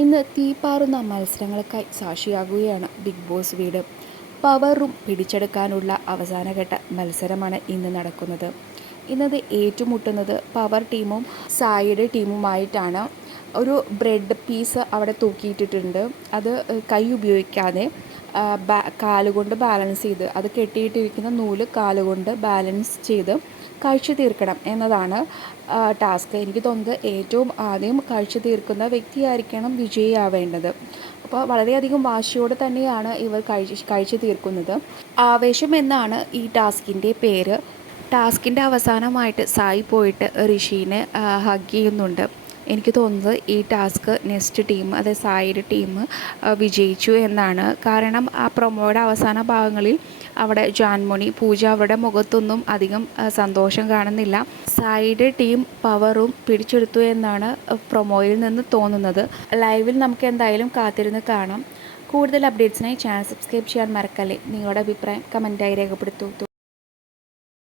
ഇന്ന് തീപ്പാറുന്ന മത്സരങ്ങൾക്കായി സാക്ഷിയാകുകയാണ് ബിഗ് ബോസ് വീട്. പവറും പിടിച്ചെടുക്കാനുള്ള അവസാനഘട്ട മത്സരമാണ് ഇന്ന് നടക്കുന്നത്. ഇന്നത് ഏറ്റുമുട്ടുന്നത് പവർ ടീമും സായിയുടെ ടീമുമായിട്ടാണ്. ഒരു ബ്രെഡ് പീസ് അവിടെ തൂക്കിയിട്ടിട്ടുണ്ട്. അത് കൈ ഉപയോഗിക്കാതെ കാലുകൊണ്ട് ബാലൻസ് ചെയ്ത് അത് കെട്ടിയിട്ടിരിക്കുന്ന നൂൽ കാലുകൊണ്ട് ബാലൻസ് ചെയ്ത് കഴിച്ചു തീർക്കണം എന്നതാണ് ടാസ്ക്. എനിക്ക് തോന്നുന്നത് ഏറ്റവും ആദ്യം കഴിച്ചു തീർക്കുന്ന വ്യക്തിയായിരിക്കണം വിജയിയാവേണ്ടത് അപ്പോൾ വളരെയധികം വാശിയോടെ തന്നെയാണ് ഇവർ കഴിച്ച് കഴിച്ചു തീർക്കുന്നത്. ആവേശം എന്നാണ് ഈ ടാസ്കിന്റെ പേര്. ടാസ്കിന്റെ അവസാനമായിട്ട് സായി പോയിട്ട് ഋഷീനെ ഹഗ് ചെയ്യുന്നുണ്ട്. എനിക്ക് തോന്നുന്നത് ഈ ടാസ്ക് നെക്സ്റ്റ് ടീം അതായത് സായിയുടെ ടീം വിജയിച്ചു എന്നാണ്. കാരണം ആ പ്രൊമോയുടെ അവസാന ഭാഗങ്ങളിൽ അവിടെ ജാൻമോണി പൂജ അവരുടെ മുഖത്തൊന്നും അധികം സന്തോഷം കാണുന്നില്ല. സായിയുടെ ടീം പവറും പിടിച്ചെടുത്തു എന്നാണ് പ്രൊമോയിൽ നിന്ന് തോന്നുന്നത്. ലൈവിൽ നമുക്ക് എന്തായാലും കാത്തിരുന്ന് കാണാം. കൂടുതൽ അപ്ഡേറ്റ്സിനായി ചാനൽ സബ്സ്ക്രൈബ് ചെയ്യാൻ മറക്കല്ലേ? നിങ്ങളുടെ അഭിപ്രായം കമന്റായി രേഖപ്പെടുത്തൂ.